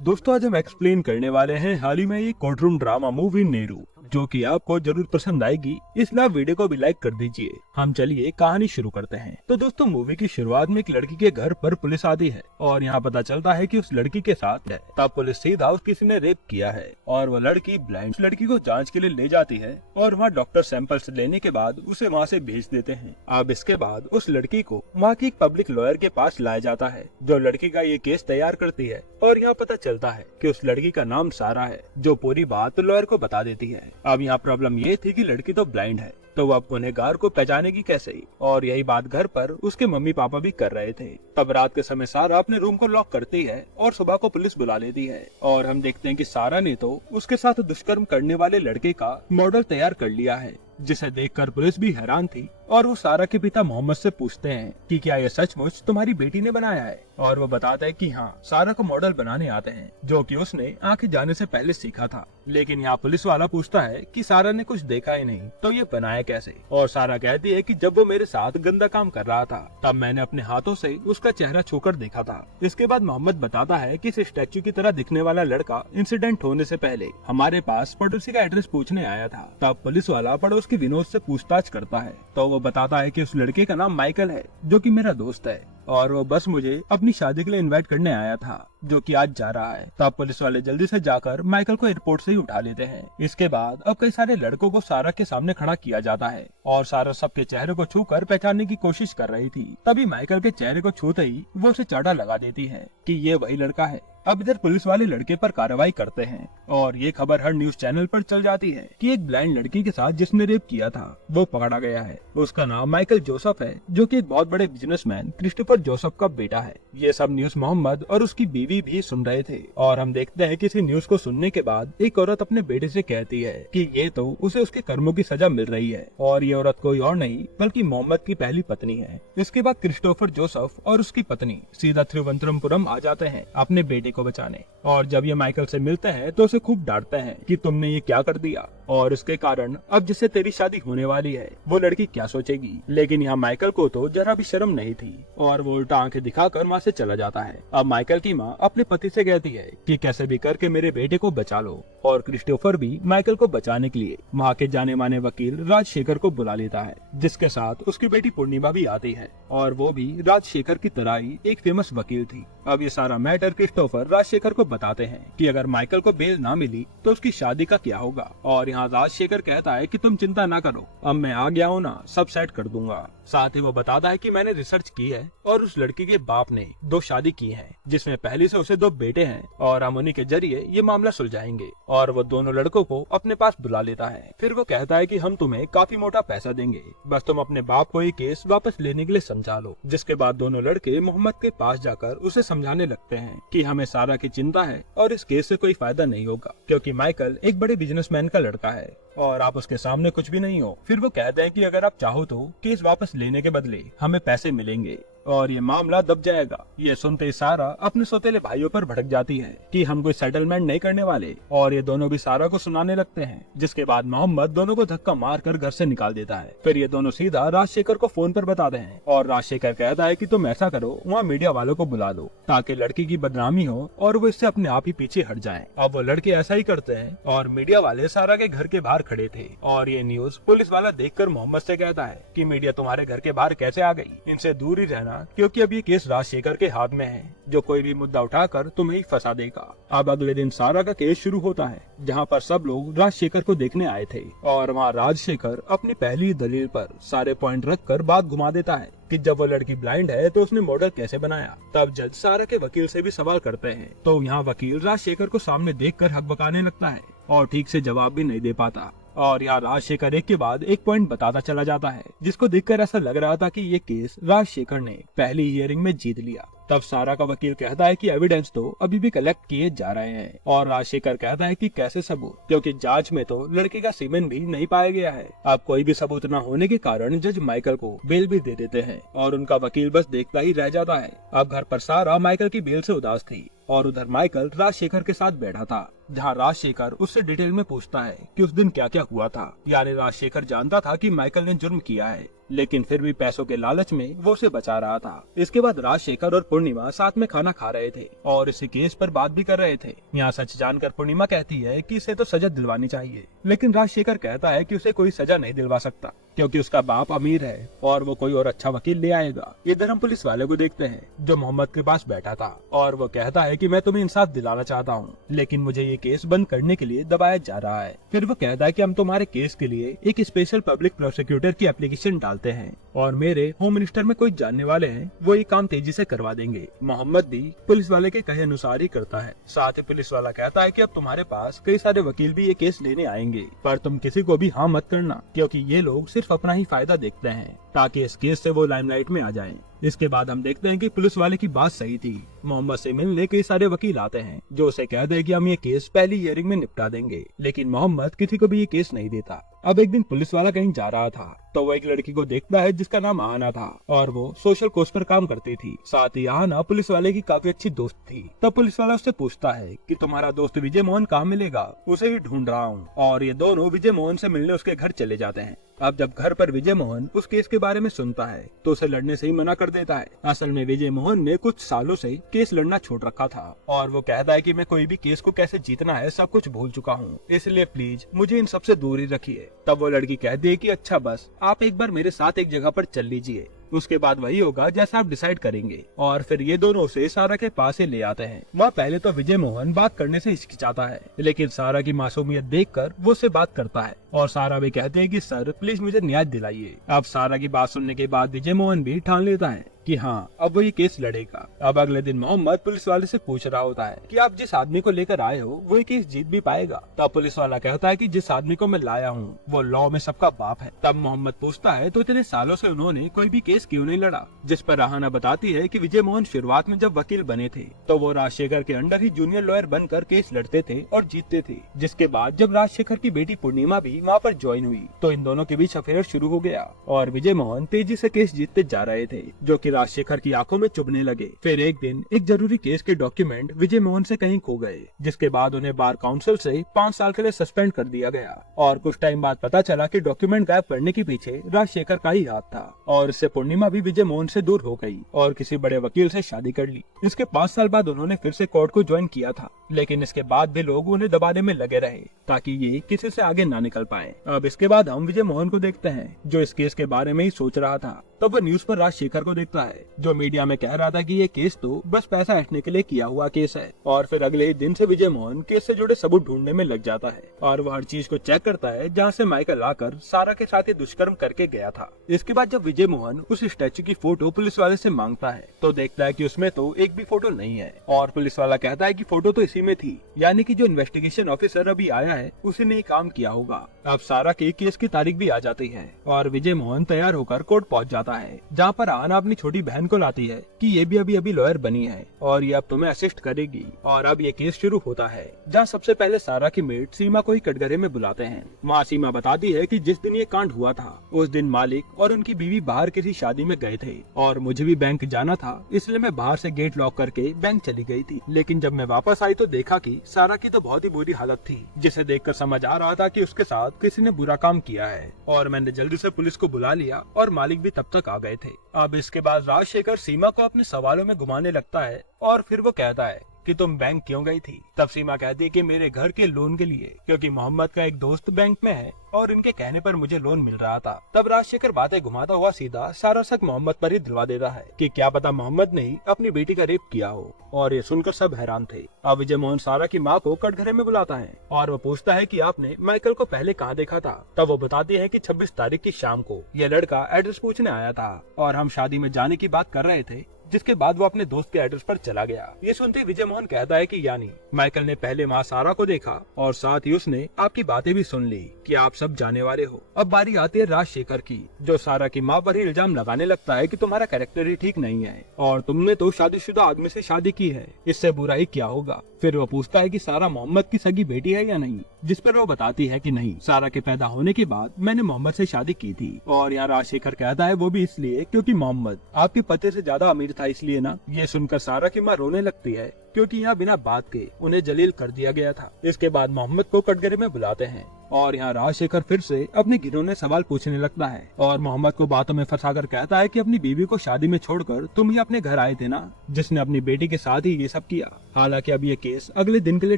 दोस्तों आज हम एक्सप्लेन करने वाले हैं हाल ही में ये कोर्टरूम ड्रामा मूवी नेरू, जो कि आपको जरूर पसंद आएगी, इसलिए आप वीडियो को भी लाइक कर दीजिए। हम चलिए कहानी शुरू करते हैं। तो दोस्तों मूवी की शुरुआत में एक लड़की के घर पर पुलिस आती है और यहाँ पता चलता है कि उस लड़की के साथ है। तब पुलिस सीधा उस किसी ने रेप किया है और वो लड़की ब्लाइंड लड़की को जांच के लिए ले जाती है और वहाँ डॉक्टर सैंपल्स लेने के बाद उसे वहाँ से भेज देते हैं। अब इसके बाद उस लड़की को वहाँ की एक पब्लिक लॉयर के पास लाया जाता है, जो लड़की का ये केस तैयार करती है और यहाँ पता चलता है कि उस लड़की का नाम सारा है, जो पूरी बात लॉयर को बता देती है। अब यहाँ प्रॉब्लम ये थी कि लड़की तो ब्लाइंड है, तो वो अब गुनहगार को पहचानेगी कैसे, और यही बात घर पर उसके मम्मी पापा भी कर रहे थे। तब रात के समय सारा अपने रूम को लॉक करती है और सुबह को पुलिस बुला लेती है और हम देखते हैं कि सारा ने तो उसके साथ दुष्कर्म करने वाले लड़के का मॉडल तैयार कर लिया है, जिसे देखकर पुलिस भी हैरान थी और वो सारा के पिता मोहम्मद से पूछते हैं कि क्या ये सचमुच तुम्हारी बेटी ने बनाया है, और वो बताता है कि हाँ, सारा को मॉडल बनाने आते हैं, जो कि उसने आंखें जाने से पहले सीखा था। लेकिन यहाँ पुलिस वाला पूछता है कि सारा ने कुछ देखा ही नहीं तो ये बनाया कैसे, और सारा कहती है कि जब वो मेरे साथ गंदा काम कर रहा था तब मैंने अपने हाथों से उसका चेहरा छूकर देखा था। इसके बाद मोहम्मद बताता है कि इस स्टैचू की तरह दिखने वाला लड़का इंसिडेंट होने से पहले हमारे पास पड़ोसी का एड्रेस पूछने आया था। तब पुलिस वाला पड़ोस के विनोद से पूछताछ करता है तो वो बताता है कि उस लड़के का नाम माइकल है, जो कि मेरा दोस्त है, और वो बस मुझे अपनी शादी के लिए इनवाइट करने आया था, जो कि आज जा रहा है। तब पुलिस वाले जल्दी से जाकर माइकल को एयरपोर्ट से ही उठा लेते हैं। इसके बाद अब कई सारे लड़कों को सारा के सामने खड़ा किया जाता है और सारा सबके चेहरे को छूकर पहचानने की कोशिश कर रही थी। तभी माइकल के चेहरे को छूते ही वो उसे चाटा लगा देती है कि ये वही लड़का है। अब इधर पुलिस वाले लड़के पर कार्रवाई करते हैं और ये खबर हर न्यूज चैनल पर चल जाती है कि एक ब्लाइंड लड़की के साथ जिसने रेप किया था वो पकड़ा गया है। उसका नाम माइकल जोसेफ है, जो कि एक बहुत बड़े बिजनेसमैन क्रिस्टोफर जोसेफ का बेटा है। ये सब न्यूज मोहम्मद और उसकी बीवी भी सुन रहे थे और हम देखते हैं कि इस न्यूज को सुनने के बाद एक औरत अपने बेटे से कहती है कि ये तो उसे उसके कर्मों की सजा मिल रही है, और ये औरत कोई और नहीं बल्कि मोहम्मद की पहली पत्नी है। इसके बाद क्रिस्टोफर जोसेफ और उसकी पत्नी सीधा तिरुवनंतपुरम आ जाते हैं अपने बेटे को बचाने, और जब ये माइकल से मिलते हैं तो उसे खूब डांटते हैं कि तुमने ये क्या कर दिया, और इसके कारण अब जिससे तेरी शादी होने वाली है वो लड़की क्या सोचेगी। लेकिन यहाँ माइकल को तो जरा भी शर्म नहीं थी और वो उल्टा आंखें दिखाकर वहाँ से चला जाता है। अब माइकल की माँ अपने पति से कहती है कि कैसे भी करके मेरे बेटे को बचा लो, और क्रिस्टोफर भी माइकल को बचाने के लिए वहाँ के जाने माने वकील राजशेखर को बुला लेता है, जिसके साथ उसकी बेटी पूर्णिमा भी आती है, और वो भी राजशेखर की तरह ही एक फेमस वकील थी। अब ये सारा मैटर क्रिस्टोफर राजशेखर को बताते हैं कि अगर माइकल को बेल ना मिली तो उसकी शादी का क्या होगा, और यहाँ राजशेखर कहता है कि तुम चिंता ना करो, अब मैं आ गया हूँ ना, सब सेट कर दूंगा। साथ ही वो बताता है कि मैंने रिसर्च की है और उस लड़की के बाप ने 2 शादी की हैं, जिसमें पहली से उसे 2 बेटे हैं, और हम उन्हीं के जरिए ये मामला सुलझाएंगे, और वो दोनों लड़कों को अपने पास बुला लेता है। फिर वो कहता है कि हम तुम्हें काफी मोटा पैसा देंगे, बस तुम अपने बाप को ये केस वापस लेने के लिए समझा लो। जिसके बाद दोनों लड़के मोहम्मद के पास जाकर उसे समझाने लगते हैं कि हमें सारा की चिंता है और इस केस से कोई फायदा नहीं होगा, क्योंकि माइकल एक बड़े बिजनेसमैन का लड़का है और आप उसके सामने कुछ भी नहीं हो। फिर वो कहते हैं कि अगर आप चाहो तो केस वापस लेने के बदले हमें पैसे मिलेंगे और ये मामला दब जाएगा। ये सुनते सारा अपने सौतेले भाइयों पर भड़क जाती है कि हम कोई सेटलमेंट नहीं करने वाले, और ये दोनों भी सारा को सुनाने लगते हैं। जिसके बाद मोहम्मद दोनों को धक्का मारकर घर से निकाल देता है। फिर ये दोनों सीधा राजशेखर को फोन पर बताते हैं और राजशेखर कहता है कि तुम ऐसा करो, वहाँ मीडिया वालों को बुला लो ताकि लड़की की बदनामी हो और वो इससे अपने आप ही पीछे हट जाए। अब वो लड़के ऐसा ही करते हैं और मीडिया वाले सारा के घर के बाहर खड़े थे, और ये न्यूज पुलिस वाला देखकर मोहम्मद से कहता है कि मीडिया तुम्हारे घर के बाहर कैसे आ गई, इनसे दूर ही रहना, क्योंकि अब ये केस राजशेखर के हाथ में है, जो कोई भी मुद्दा उठाकर तुम्हें ही फंसा देगा। अब अगले दिन सारा का केस शुरू होता है, जहाँ पर सब लोग राजशेखर को देखने आए थे, और वहाँ राजशेखर अपनी पहली दलील पर सारे पॉइंट रखकर बात घुमा देता है कि जब वो लड़की ब्लाइंड है तो उसने मॉडल कैसे बनाया। तब जज सारा के वकील से भी सवाल करते हैं, तो यहाँ वकील राजशेखर को सामने देखकर हकबकाने लगता है और ठीक से जवाब भी नहीं दे पाता, और यहाँ राजशेखर एक के बाद एक पॉइंट बताता चला जाता है, जिसको देखकर ऐसा लग रहा था कि ये केस राजशेखर ने पहली हियरिंग में जीत लिया। तब सारा का वकील कहता है कि एविडेंस तो अभी भी कलेक्ट किए जा रहे हैं, और राजशेखर कहता है कि कैसे सबूत, क्योंकि जांच में तो लड़के का सीमेन भी नहीं पाया गया है। अब कोई भी सबूत न होने के कारण जज माइकल को बेल भी दे देते हैं और उनका वकील बस देखता ही रह जाता है। अब घर पर सारा माइकल की बेल से उदास थी और उधर माइकल राजशेखर के साथ बैठा था, जहाँ राजशेखर उससे डिटेल में पूछता है कि उस दिन क्या क्या हुआ था। यानी राजशेखर जानता था कि माइकल ने जुर्म किया है, लेकिन फिर भी पैसों के लालच में वो उसे बचा रहा था। इसके बाद राजशेखर और पूर्णिमा साथ में खाना खा रहे थे और इसी केस पर बात भी कर रहे थे। यहाँ सच जानकर पूर्णिमा कहती है कि इसे तो सजा दिलवानी चाहिए, लेकिन राजशेखर कहता है कि उसे कोई सजा नहीं दिलवा सकता क्योंकि उसका बाप अमीर है और वो कोई और अच्छा वकील ले आएगा। इधर हम पुलिस वाले को देखते हैं जो मोहम्मद के पास बैठा था और वो कहता है कि मैं तुम्हें इंसाफ दिलाना चाहता हूँ, लेकिन मुझे ये केस बंद करने के लिए दबाया जा रहा है। फिर वो कहता है कि हम तुम्हारे केस के लिए एक स्पेशल पब्लिक प्रोसिक्यूटर की एप्लीकेशन डालते हैं और मेरे होम मिनिस्टर में कोई जानने वाले हैं, वो ये काम तेजी से करवा देंगे। मोहम्मद भी पुलिस वाले के कहे अनुसार ही करता है। साथ ही पुलिस वाला कहता है कि अब तुम्हारे पास कई सारे वकील भी ये केस लेने आएंगे, पर तुम किसी को भी हाँ मत करना क्योंकि ये लोग सिर्फ अपना ही फायदा देखते हैं ताकि इस केस से वो लाइमलाइट में आ जाएं। इसके बाद हम देखते हैं कि पुलिस वाले की बात सही थी। मोहम्मद से मिलने कई सारे वकील आते हैं जो उसे कहते हैं कि हम ये केस पहली हियरिंग में निपटा देंगे, लेकिन मोहम्मद किसी को भी ये केस नहीं देता। अब एक दिन पुलिस वाला कहीं जा रहा था तो वो एक लड़की को देखता है जिसका नाम आना था और वो सोशल कोर्स पर काम करती थी। साथ ही आना पुलिस वाले की काफी अच्छी दोस्त थी। तब पुलिस वाला उससे पूछता है कि तुम्हारा दोस्त विजय मोहन कहाँ मिलेगा, उसे ही ढूंढ रहा हूँ। और ये दोनों विजय मोहन से मिलने उसके घर चले जाते हैं। अब जब घर पर विजय मोहन उस केस के बारे में सुनता है तो उसे लड़ने से ही मना कर देता है। असल में विजय मोहन ने कुछ सालों से केस लड़ना छोड़ रखा था और वो कहता है कि मैं कोई भी केस को कैसे जीतना है सब कुछ भूल चुका हूँ, इसलिए प्लीज मुझे इन सबसे दूर ही रखिए। तब वो लड़की कहती है कि अच्छा बस आप एक बार मेरे साथ एक जगह पर चल लीजिए, उसके बाद वही होगा जैसा आप डिसाइड करेंगे। और फिर ये दोनों उसे सारा के पास ही ले आते हैं। वहाँ पहले तो विजय मोहन बात करने से हिचकिचाता है, लेकिन सारा की मासूमियत देखकर वो उससे बात करता है और सारा भी कहते हैं कि सर प्लीज मुझे न्याय दिलाइए। अब सारा की बात सुनने के बाद विजय मोहन भी ठान लेता है कि हाँ अब वो ये केस लड़ेगा। अब अगले दिन मोहम्मद पुलिस वाले से पूछ रहा होता है कि आप जिस आदमी को लेकर आए हो वो ये केस जीत भी पाएगा। तब पुलिस वाला कहता है कि जिस आदमी को मैं लाया हूँ वो लॉ में सबका बाप है। तब मोहम्मद पूछता है तो इतने सालों से उन्होंने कोई भी केस क्यों नहीं लड़ा, जिस पर राहाना बताती है कि विजय मोहन शुरुआत में जब वकील बने थे तो वो राजशेखर के अंडर ही जूनियर लॉयर बनकर केस लड़ते थे और जीतते थे। जिसके बाद जब राजशेखर की बेटी पूर्णिमा भी वहाँ पर ज्वाइन हुई तो इन दोनों के बीच अफेयर शुरू हो गया और विजय मोहन तेजी से केस जीतते जा रहे थे जो कि राजशेखर की आंखों में चुभने लगे। फिर एक दिन एक जरूरी केस के डॉक्यूमेंट विजय मोहन से कहीं खो गए, जिसके बाद उन्हें बार काउंसिल से 5 साल के लिए सस्पेंड कर दिया गया। और कुछ टाइम बाद पता चला कि डॉक्यूमेंट गायब करने के पीछे राजशेखर का ही हाथ था और इससे पूर्णिमा भी विजय मोहन से दूर हो गई और किसी बड़े वकील से शादी कर ली। इसके 5 साल बाद उन्होंने फिर से कोर्ट को ज्वाइन किया था, लेकिन इसके बाद भी लोग उन्हें दबाने में लगे रहे ताकि ये किसी से आगे ना निकल पाए। अब इसके बाद हम विजय मोहन को देखते हैं जो इस केस के बारे में ही सोच रहा था। तब वो न्यूज पर राजशेखर को देखता है जो मीडिया में कह रहा था कि ये केस तो बस पैसा हटने के लिए किया हुआ केस है। और फिर अगले ही दिन से विजय मोहन केस से जुड़े सबूत ढूंढने में लग जाता है और वो हर चीज को चेक करता है जहाँ से माइकल आकर सारा के साथ ही दुष्कर्म करके गया था। इसके बाद जब विजय मोहन उस स्टैचू की फोटो पुलिस वाले से मांगता है तो देखता है कि उसमें तो एक भी फोटो नहीं है और पुलिस वाला कहता है कि फोटो तो इसी में थी, यानी कि जो इन्वेस्टिगेशन ऑफिसर अभी आया है उसी ने काम किया होगा। अब सारा के केस की तारीख भी आ जाती है और विजय मोहन तैयार होकर कोर्ट पहुंच जाता है, जहाँ पर आना अपनी छोटी बहन को लाती है कि ये भी अभी लॉयर बनी है और ये अब तुम्हें असिस्ट करेगी। और अब ये केस शुरू होता है जहाँ सबसे पहले सारा की मेट सीमा को ही कटघरे में बुलाते हैं। वहाँ सीमा बताती है कि जिस दिन ये कांड हुआ था उस दिन मालिक और उनकी बीवी बाहर किसी शादी में गए थे और मुझे भी बैंक जाना था, इसलिए मैं बाहर से गेट लॉक करके बैंक चली गई थी। लेकिन जब मैं वापस आई तो देखा कि सारा की तो बहुत ही बुरी हालत थी, जिसे देखकर समझ आ रहा था कि उसके साथ किसी ने बुरा काम किया है और मैंने जल्दी से पुलिस को बुला लिया और मालिक भी तब तक आ गए थे। अब इसके बाद राजशेखर सीमा को अपने सवालों में घुमाने लगता है और फिर वो कहता है कि तुम बैंक क्यों गई थी। तब सीमा कहती है कि मेरे घर के लोन के लिए, क्योंकि मोहम्मद का एक दोस्त बैंक में है और इनके कहने पर मुझे लोन मिल रहा था। तब राजशेखर बातें घुमाता हुआ सीधा सारा शक मोहम्मद पर ही दिलवा देता है कि क्या पता मोहम्मद ने ही अपनी बेटी का रेप किया हो, और ये सुनकर सब हैरान थे। अब विजय मोहन सारा की माँ को कटघरे में बुलाता है और वो पूछता है कि आपने माइकल को पहले कहाँ देखा था। तब वो बताती है कि 26 तारीख की शाम को यह लड़का एड्रेस पूछने आया था और हम शादी में जाने की बात कर रहे थे, जिसके बाद वो अपने दोस्त के एड्रेस पर चला गया। ये सुनते विजय मोहन कहता है कि यानी माइकल ने पहले माँ सारा को देखा और साथ ही उसने आपकी बातें भी सुन ली कि आप सब जाने वाले हो। अब बारी आती है राजशेखर की, जो सारा की माँ पर ही इल्जाम लगाने लगता है कि तुम्हारा कैरेक्टर ही ठीक नहीं है और तुमने तो शादीशुदा आदमी से शादी की है, इससे बुरा ही क्या होगा। फिर वो पूछता है कि सारा मोहम्मद की सगी बेटी है या नहीं, जिस पर वो बताती है कि नहीं, सारा के पैदा होने के बाद मैंने मोहम्मद से शादी की थी। और यहाँ राजशेखर कहता है वो भी इसलिए क्योंकि मोहम्मद आपके पति से ज्यादा अमीर था, इसलिए ना। ये सुनकर सारा की माँ रोने लगती है क्योंकि यहाँ बिना बात के उन्हें जलील कर दिया गया था। इसके बाद मोहम्मद को कटघरे में बुलाते हैं और यहाँ राजशेखर फिर से अपने घिनौने सवाल पूछने लगता है और मोहम्मद को बातों में फंसाकर कहता है कि अपनी बीवी को शादी में छोड़कर तुम ही अपने घर आए थे ना, जिसने अपनी बेटी के साथ ही ये सब किया। हालांकि अब ये केस अगले दिन के लिए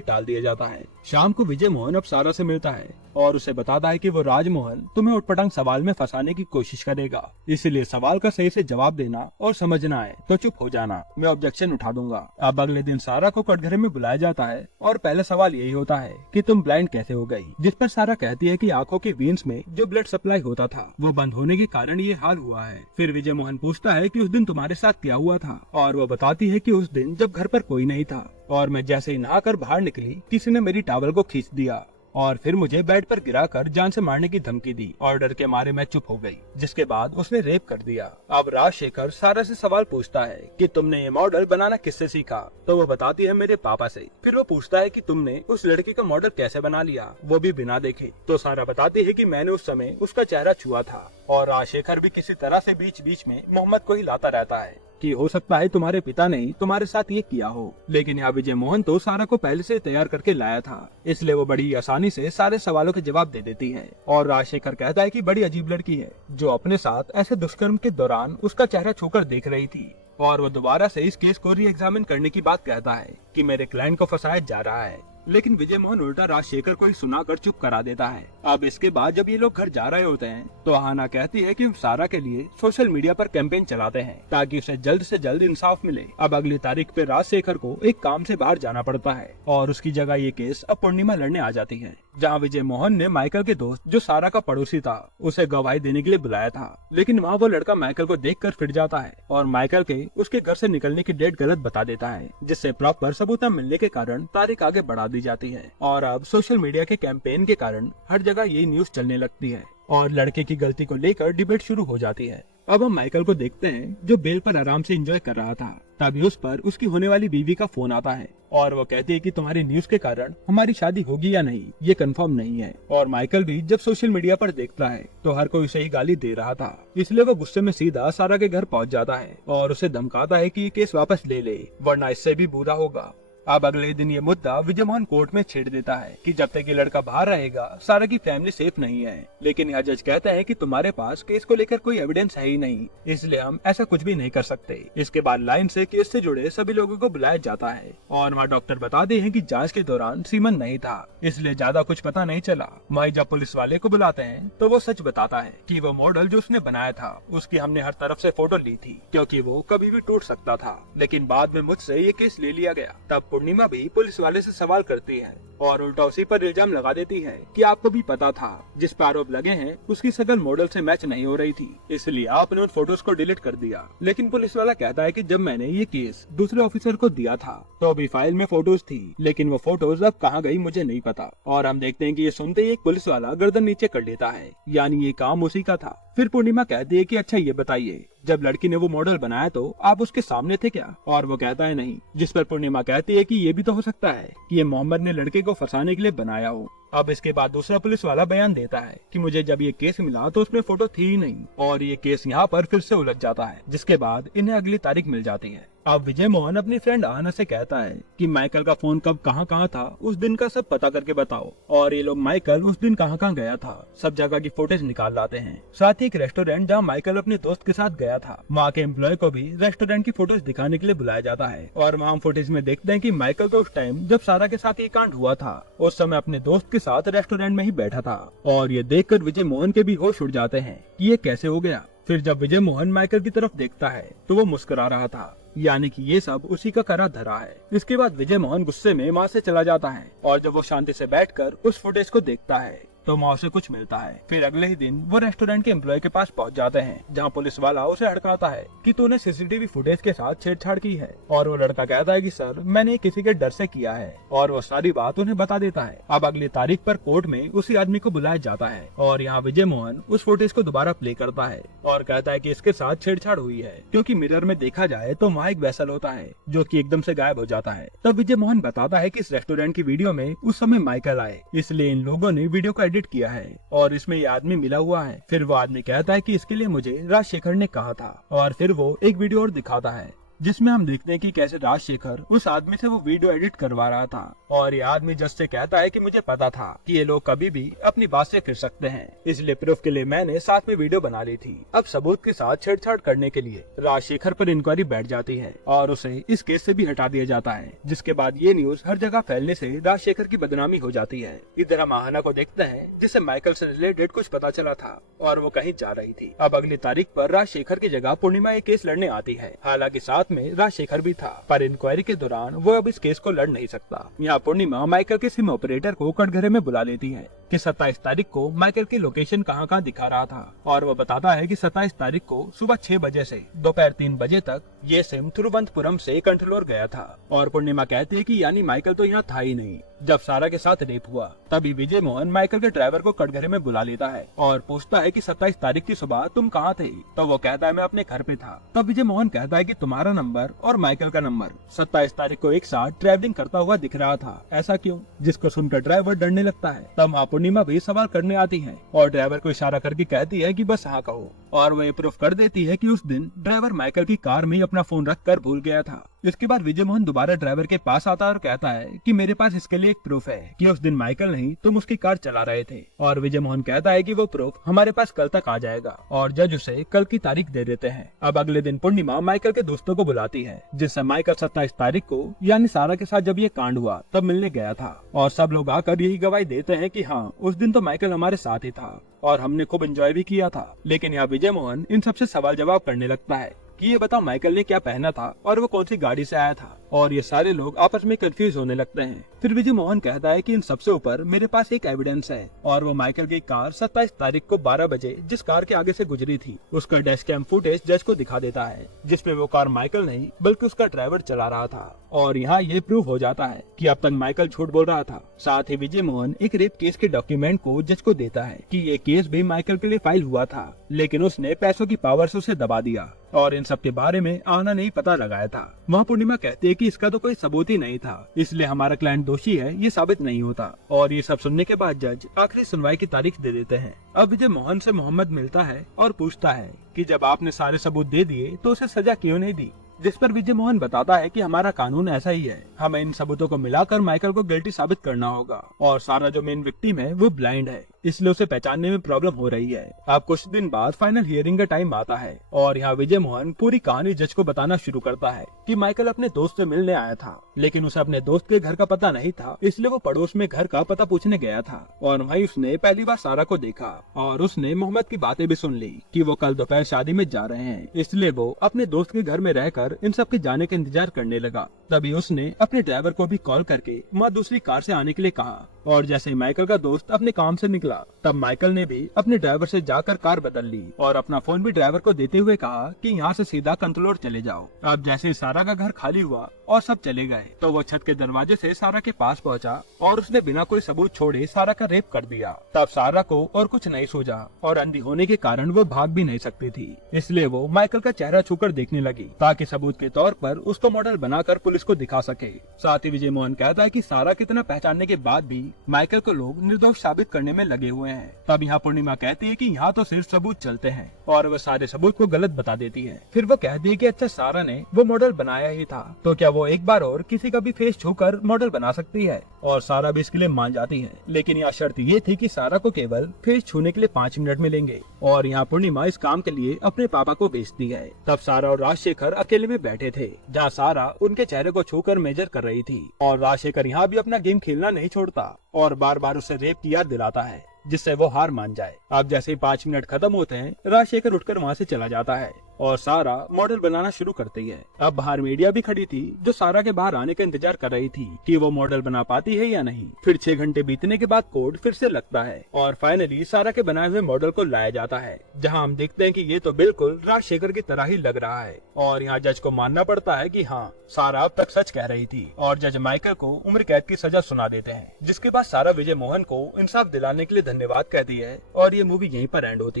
टाल दिया जाता है। शाम को विजय मोहन अब सारा से मिलता है और उसे बताता है कि वो राजमोहन तुम्हें उटपटांग सवाल में फंसाने की कोशिश करेगा, इसलिए सवाल का सही से जवाब देना और समझना है तो चुप हो जाना, मैं ऑब्जेक्शन उठा दूंगा। अब अगले दिन सारा को कटघरे में बुलाया जाता है और पहला सवाल यही होता है कि तुम ब्लाइंड कैसे हो गई, जिस पर सारा कहती है कि आंखों के वेन्स में जो ब्लड सप्लाई होता था वो बंद होने के कारण ये हाल हुआ है। फिर विजय मोहन पूछता है कि उस दिन तुम्हारे साथ क्या हुआ था और वो बताती है कि उस दिन जब घर पर कोई नहीं था और मैं जैसे ही नहाकर बाहर निकली किसी ने मेरी टॉवल को खींच दिया और फिर मुझे बेड पर गिराकर जान से मारने की धमकी दी और डर के मारे मैं चुप हो गई, जिसके बाद उसने रेप कर दिया। अब राजशेखर सारा से सवाल पूछता है कि तुमने ये मॉडल बनाना किससे सीखा, तो वो बताती है मेरे पापा से। फिर वो पूछता है कि तुमने उस लड़की का मॉडल कैसे बना लिया, वो भी बिना देखे, तो सारा बताती है कि मैंने उस समय उसका चेहरा छुआ था। और राजशेखर भी किसी तरह से बीच बीच में मोहम्मद को ही लाता रहता है कि हो सकता है तुम्हारे पिता ने ही तुम्हारे साथ ये किया हो, लेकिन यहाँ विजय मोहन तो सारा को पहले से तैयार करके लाया था, इसलिए वो बड़ी आसानी से सारे सवालों के जवाब दे देती है। और राजशेखर कहता है कि बड़ी अजीब लड़की है जो अपने साथ ऐसे दुष्कर्म के दौरान उसका चेहरा छूकर देख रही थी। और वो दोबारा से इस केस को री एग्जामिन करने की बात कहता है कि मेरे क्लाइंट को फंसाया जा रहा है, लेकिन विजय मोहन उल्टा राजशेखर को ही सुनाकर चुप करा देता है। अब इसके बाद जब ये लोग घर जा रहे होते हैं तो आहाना कहती है कि सारा के लिए सोशल मीडिया पर कैंपेन चलाते हैं ताकि उसे जल्द से जल्द इंसाफ मिले। अब अगली तारीख पे राजशेखर को एक काम से बाहर जाना पड़ता है और उसकी जगह ये केस अब पूर्णिमा लड़ने आ जाती है, जहाँ विजय मोहन ने माइकल के दोस्त जो सारा का पड़ोसी था उसे गवाही देने के लिए बुलाया था, लेकिन वहाँ वो लड़का माइकल को देखकर फिट जाता है और माइकल के उसके घर से निकलने की डेट गलत बता देता है, जिससे प्रॉपर सबूत न मिलने के कारण तारीख आगे बढ़ा दी जाती है। और अब सोशल मीडिया के कैंपेन के कारण हर जगह यही न्यूज चलने लगती है और लड़के की गलती को लेकर डिबेट शुरू हो जाती है। अब हम माइकल को देखते हैं जो बेल पर आराम से एंजॉय कर रहा था, तभी उस पर उसकी होने वाली बीवी का फोन आता है और वो कहती है कि तुम्हारी न्यूज के कारण हमारी शादी होगी या नहीं ये कंफर्म नहीं है। और माइकल भी जब सोशल मीडिया पर देखता है तो हर कोई उसे ही गाली दे रहा था, इसलिए वो गुस्से में सीधा सारा के घर पहुंच जाता है और उसे धमकाता है कि ये केस वापस ले ले वरना इससे भी बुरा होगा। अब अगले दिन ये मुद्दा विजय मोहन कोर्ट में छेड़ देता है कि जब तक ये लड़का बाहर रहेगा सारा की फैमिली सेफ नहीं है, लेकिन यह जज कहते हैं कि तुम्हारे पास केस को लेकर कोई एविडेंस है ही नहीं, इसलिए हम ऐसा कुछ भी नहीं कर सकते। इसके बाद लाइन से केस से जुड़े सभी लोगों को बुलाया जाता है और वहाँ डॉक्टर बताते हैं कि जांच के दौरान सीमन नहीं था, इसलिए ज्यादा कुछ पता नहीं चला। वहीं जब पुलिस वाले को बुलाते हैं तो वो सच बताता है कि वो मॉडल जो उसने बनाया था उसकी हमने हर तरफ से फोटो ली थी क्योंकि वो कभी भी टूट सकता था, लेकिन बाद में मुझसे ये केस ले लिया गया। तब पूर्णिमा भी पुलिस वाले से सवाल करती है और उल्टा उसी पर इल्जाम लगा देती है कि आपको भी पता था जिस पर आरोप लगे हैं उसकी शकल मॉडल से मैच नहीं हो रही थी, इसलिए आपने उन फोटोज को डिलीट कर दिया। लेकिन पुलिस वाला कहता है कि जब मैंने ये केस दूसरे ऑफिसर को दिया था तो अभी फाइल में फोटोज थी, लेकिन वो फोटोज अब कहाँ गई मुझे नहीं पता। और हम देखते हैं कि ये सुनते ही एक पुलिस वाला गर्दन नीचे कर लेता है, यानी ये काम उसी का था। फिर पूर्णिमा कहती है कि अच्छा ये बताइए जब लड़की ने वो मॉडल बनाया तो आप उसके सामने थे क्या? और वो कहता है नहीं, जिस पर पूर्णिमा कहती है कि ये भी तो हो सकता है कि ये मोहम्मद ने लड़के को फंसाने के लिए बनाया हो। अब इसके बाद दूसरा पुलिस वाला बयान देता है कि मुझे जब ये केस मिला तो उसमें फोटो थी ही नहीं और ये केस यहाँ पर फिर से उलझ जाता है, जिसके बाद इन्हें अगली तारीख मिल जाती है। अब विजय मोहन अपनी फ्रेंड आहाना से कहता है कि माइकल का फोन कब कहाँ था उस दिन का सब पता करके बताओ, और ये लोग माइकल उस दिन कहाँ गया था सब जगह की फुटेज निकाल लाते हैं। साथ ही एक रेस्टोरेंट जहाँ माइकल अपने दोस्त के साथ गया था वहाँ के एम्प्लॉय को भी रेस्टोरेंट की फोटोज दिखाने के लिए बुलाया जाता है और वहाँ फुटेज में देखते हैं कि माइकल तो उस टाइम जब सारा के साथ ये कांड हुआ था उस समय अपने दोस्त के साथ रेस्टोरेंट में ही बैठा था। और ये देखकर विजय मोहन के भी होश उड़ जाते हैं कि ये कैसे हो गया। फिर जब विजय मोहन माइकल की तरफ देखता है तो वो मुस्कुरा रहा था, यानी कि ये सब उसी का करा धरा है। इसके बाद विजय मोहन गुस्से में वहाँ से चला जाता है और जब वो शांति से बैठकर उस फुटेज को देखता है तो वहाँ उसे कुछ मिलता है। फिर अगले ही दिन वो रेस्टोरेंट के एम्प्लॉय के पास पहुँच जाते हैं जहाँ पुलिस वाला उसे हड़काता है कि तूने सीसीटीवी फुटेज के साथ छेड़छाड़ की है। और वो लड़का कहता है कि सर मैंने किसी के डर से किया है और वो सारी बात उन्हें बता देता है। अब अगली तारीख पर कोर्ट में उसी आदमी को बुलाया जाता है और यहाँ विजय मोहन उस फुटेज को दोबारा प्ले करता है और कहता है कि इसके साथ छेड़छाड़ हुई है क्योंकि मिरर में देखा जाए तो वहाँ एक वेसल होता है जो कि एकदम से गायब हो जाता है। तब विजय मोहन बताता है कि इस रेस्टोरेंट की वीडियो में उस समय माइकल आए, इसलिए इन लोगों ने वीडियो को एडिट किया है और इसमें ये आदमी मिला हुआ है। फिर वो आदमी कहता है कि इसके लिए मुझे राजशेखर ने कहा था और फिर वो एक वीडियो और दिखाता है जिसमें हम देखते हैं कि कैसे राजशेखर उस आदमी से वो वीडियो एडिट करवा रहा था और ये आदमी जज से कहता है कि मुझे पता था कि ये लोग कभी भी अपनी बात से फिर सकते हैं, इसलिए प्रूफ के लिए मैंने साथ में वीडियो बना ली थी। अब सबूत के साथ छेड़छाड़ करने के लिए राजशेखर पर इंक्वायरी बैठ जाती है और उसे इस केस से भी हटा दिया जाता है, जिसके बाद ये न्यूज हर जगह फैलने से राजशेखर की बदनामी हो जाती है। इधर हम आहना को देखते हैं जिसे माइकल से रिलेटेड कुछ पता चला था और वो कहीं जा रही थी। अब अगली तारीख पर राजशेखर की जगह पूर्णिमा एक केस लड़ने आती है। हालांकि साथ में राजशेखर भी था, पर इंक्वायरी के दौरान वो अब इस केस को लड़ नहीं सकता। यहाँ पूर्णिमा माइकल के सिम ऑपरेटर को कटघरे में बुला लेती है कि 27 तारीख को माइकल की लोकेशन कहाँ दिखा रहा था और वो बताता है कि 27 तारीख को सुबह 6 बजे से दोपहर 3 बजे तक ये सिम तिरुवनंतपुरम से कंट्रोलर गया था। और पूर्णिमा कहती है कि यानी माइकल तो यहाँ था ही नहीं जब सारा के साथ रेप हुआ। तभी विजय मोहन माइकल के ड्राइवर को कटघरे में बुला लेता है और पूछता है कि 27 तारीख की सुबह तुम कहाँ थे? तो वो कहता है मैं अपने घर पे था। तब विजय मोहन कहता है कि तुम्हारा नंबर और माइकल का नंबर 27 तारीख को एक साथ ट्रैवलिंग करता हुआ दिख रहा था, ऐसा क्यों? जिसको सुनकर ड्राइवर डरने लगता है। तब वहाँ पूर्णिमा भी सवाल करने आती है और ड्राइवर को इशारा करके कहती है कि बस हाँ कहो, और वो ये प्रूफ कर देती है कि उस दिन ड्राइवर माइकल की कार में अपना फोन रखकर भूल गया था। इसके बाद विजय मोहन दोबारा ड्राइवर के पास आता है और कहता है कि मेरे पास इसके लिए एक प्रूफ है कि उस दिन माइकल नहीं तुम उसकी कार चला रहे थे। और विजय मोहन कहता है कि वो प्रूफ हमारे पास कल तक आ जाएगा और जज उसे कल की तारीख दे देते हैं। अब अगले दिन पूर्णिमा माइकल के दोस्तों को बुलाती है, जिससे माइकल 27 तारीख को यानी सारा के साथ जब ये कांड हुआ तब मिलने गया था और सब लोग आकर यही गवाही देते हैं कि हाँ उस दिन तो माइकल हमारे साथ ही था और हमने खूब एंजॉय भी किया था। लेकिन यहाँ विजय मोहन इन सबसे सवाल जवाब करने लगता है कि ये बताओ माइकल ने क्या पहना था और वो कौन सी गाड़ी से आया था, और ये सारे लोग आपस में कंफ्यूज होने लगते हैं। फिर विजय मोहन कहता है कि इन सबसे ऊपर मेरे पास एक एविडेंस है और वो माइकल की कार 27 तारीख को 12 बजे जिस कार के आगे से गुजरी थी उसका डैश कैम फुटेज जज को दिखा देता है, जिसमें वो कार माइकल नहीं बल्कि उसका ड्राइवर चला रहा था। और यहाँ ये प्रूव हो जाता है कि अब तक माइकल झूठ बोल रहा था। साथ ही विजय मोहन एक रेप केस के डॉक्यूमेंट को जज को देता है कि ये केस भी माइकल के लिए फाइल हुआ था, लेकिन उसने पैसों की पावर से उसे दबा दिया और इन सब के बारे में आना नहीं पता लगाया था। वहाँ पूर्णिमा कहती है कि इसका तो कोई सबूत ही नहीं था, इसलिए हमारा क्लाइंट दोषी है ये साबित नहीं होता। और ये सब सुनने के बाद जज आखिरी सुनवाई की तारीख दे देते हैं। अब विजय मोहन से मोहम्मद मिलता है और पूछता है कि जब आपने सारे सबूत दे दिए तो उसे सजा क्यों नहीं दी, जिस पर विजय मोहन बताता है कि हमारा कानून ऐसा ही है, हमें इन सबूतों को मिलाकर माइकल को गिल्टी साबित करना होगा और सारा जो मेन विक्टिम है वो ब्लाइंड है, इसलिए उसे पहचानने में प्रॉब्लम हो रही है। अब कुछ दिन बाद फाइनल हियरिंग का टाइम आता है और यहाँ विजय मोहन पूरी कहानी जज को बताना शुरू करता है कि माइकल अपने दोस्त से मिलने आया था, लेकिन उसे अपने दोस्त के घर का पता नहीं था, इसलिए वो पड़ोस में घर का पता पूछने गया था और वहीं उसने पहली बार सारा को देखा और उसने मोहम्मद की बातें भी सुन ली कि वो कल दोपहर शादी में जा रहे हैं, इसलिए वो अपने दोस्त के घर में रहकर इन सब के जाने का इंतजार करने लगा। तभी उसने अपने ड्राइवर को भी कॉल करके वहाँ दूसरी कार से आने के लिए कहा और जैसे ही माइकल का दोस्त अपने काम से निकला तब माइकल ने भी अपने ड्राइवर से जाकर कार बदल ली और अपना फोन भी ड्राइवर को देते हुए कहा कि यहाँ से सीधा कंट्रोलर चले जाओ। अब जैसे ही सारा का घर खाली हुआ और सब चले गए तो वो छत के दरवाजे से सारा के पास पहुंचा और उसने बिना कोई सबूत छोड़े सारा का रेप कर दिया। तब सारा को और कुछ नहीं सूझा और अंधी होने के कारण वो भाग भी नहीं सकती थी, इसलिए वो माइकल का चेहरा छूकर देखने लगी ताकि सबूत के तौर पर उसको मॉडल बनाकर पुलिस को दिखा सके। साथ ही विजय मोहन कहता है कि सारा कितना पहचानने के बाद भी माइकल को लोग निर्दोष साबित करने में लगे हुए हैं। तब यहाँ पूर्णिमा कहती है कि यहाँ तो सिर्फ सबूत चलते हैं और वह सारे सबूत को गलत बता देती है। फिर वो कहती है कि अच्छा सारा ने वो मॉडल बनाया ही था तो क्या वो एक बार और किसी का भी फेस छूकर मॉडल बना सकती है, और सारा भी इसके लिए मान जाती है, लेकिन यहाँ शर्त ये थी कि सारा को केवल फेस छूने के लिए 5 मिनट मिलेंगे। और यहाँ पूर्णिमा इस काम के लिए अपने पापा को भेजती है। तब सारा और राजशेखर अकेले में बैठे थे जहाँ सारा उनके चेहरे को छूकर मेजर कर रही थी और राजशेखर यहाँ भी अपना गेम खेलना नहीं छोड़ता और बार बार उसे रेप की याद दिलाता है जिससे वो हार मान जाए। अब जैसे ही 5 मिनट खत्म होते हैं राजशेखर उठकर वहाँ से चला जाता है और सारा मॉडल बनाना शुरू करती है। अब बाहर मीडिया भी खड़ी थी जो सारा के बाहर आने का इंतजार कर रही थी कि वो मॉडल बना पाती है या नहीं। फिर 6 घंटे बीतने के बाद कोड फिर से लगता है और फाइनली सारा के बनाए हुए मॉडल को लाया जाता है, जहां हम देखते हैं कि ये तो बिल्कुल राजशेखर की तरह ही लग रहा है। और यहाँ जज को मानना पड़ता है कि हाँ सारा अब तक सच कह रही थी और जज माइकल को उम्र कैद की सजा सुना देते हैं, जिसके बाद सारा विजय मोहन को इंसाफ दिलाने के लिए धन्यवाद कहती है और ये मूवी यहीं पर एंड होती है।